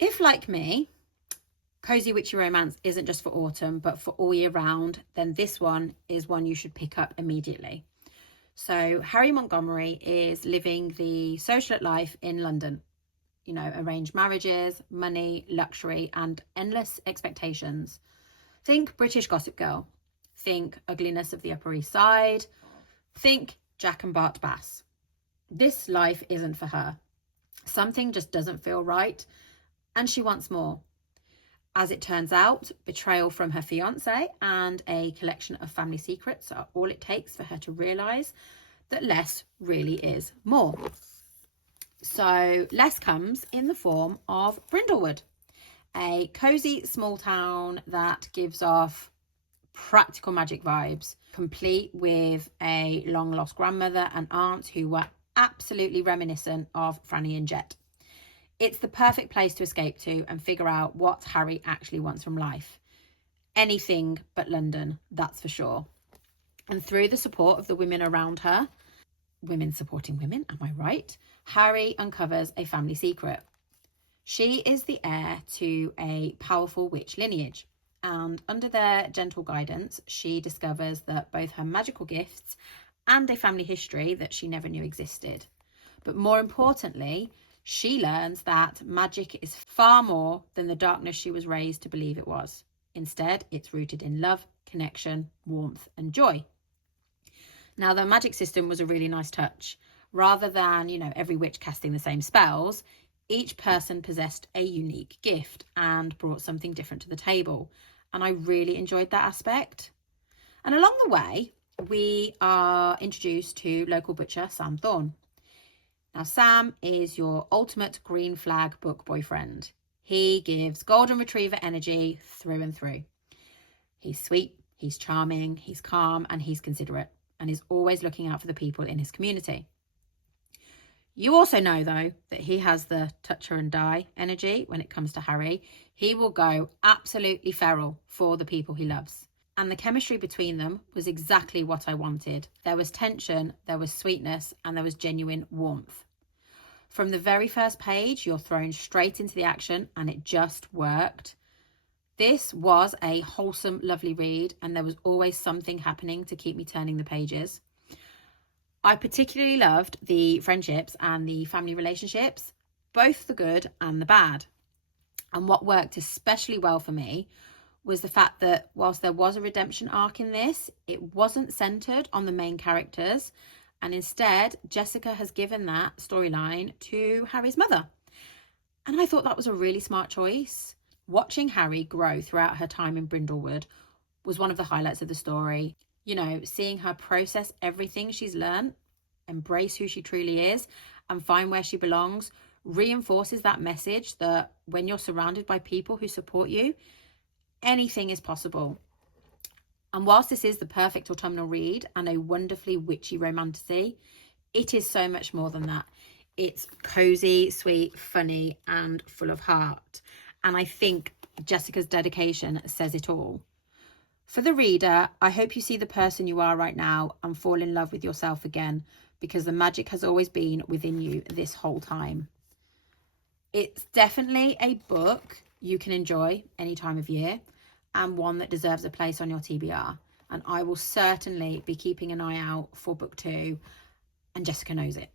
If, like me, cozy witchy romance isn't just for autumn, but for all year round, then this one is one you should pick up immediately. So Harriet Montgomery is living the socialite life in London. You know, arranged marriages, money, luxury, and endless expectations. Think British Gossip Girl. Think ugliness of the Upper East Side. Think Jack and Bart Bass. This life isn't for her. Something just doesn't feel right, and she wants more. As it turns out, betrayal from her fiancé and a collection of family secrets are all it takes for her to realise that less really is more. So less comes in the form of Brindlewood, a cosy small town that gives off practical magic vibes, complete with a long lost grandmother and aunt who were absolutely reminiscent of Franny and Jet. It's the perfect place to escape to and figure out what Harry actually wants from life. Anything but London, that's for sure. And through the support of the women around her, women supporting women, am I right? Harry uncovers a family secret. She is the heir to a powerful witch lineage, and under their gentle guidance, she discovers that both her magical gifts and a family history that she never knew existed. But more importantly, she learns that magic is far more than the darkness she was raised to believe it was. Instead, it's rooted in love, connection, warmth, and joy. Now, the magic system was a really nice touch. Rather than, every witch casting the same spells, each person possessed a unique gift and brought something different to the table. And I really enjoyed that aspect. And along the way, we are introduced to local butcher Sam Thorne. Now, Sam is your ultimate green flag book boyfriend. He gives golden retriever energy through and through. He's sweet, he's charming, he's calm, and he's considerate, and is always looking out for the people in his community. You also know, though, that he has the touch her and die energy when it comes to Harry. He will go absolutely feral for the people he loves. And the chemistry between them was exactly what I wanted. There was tension, there was sweetness, and there was genuine warmth. From the very first page, you're thrown straight into the action, and it just worked. This was a wholesome, lovely read, and there was always something happening to keep me turning the pages. I particularly loved the friendships and the family relationships, both the good and the bad. And what worked especially well for me was the fact that whilst there was a redemption arc in this, it wasn't centred on the main characters, and instead Jessica has given that storyline to Harry's mother. And I thought that was a really smart choice. Watching Harry grow throughout her time in Brindlewood was one of the highlights of the story. Seeing her process everything she's learned, embrace who she truly is, and find where she belongs reinforces that message that when you're surrounded by people who support you, anything is possible. And whilst this is the perfect autumnal read and a wonderfully witchy romantasy, it is so much more than that. It's cozy, sweet, funny, and full of heart. And I think Jessica's dedication says it all. For the reader, I hope you see the person you are right now and fall in love with yourself again, because the magic has always been within you this whole time. It's definitely a book you can enjoy any time of year, and one that deserves a place on your TBR. And I will certainly be keeping an eye out for book 2, and Jessica knows it.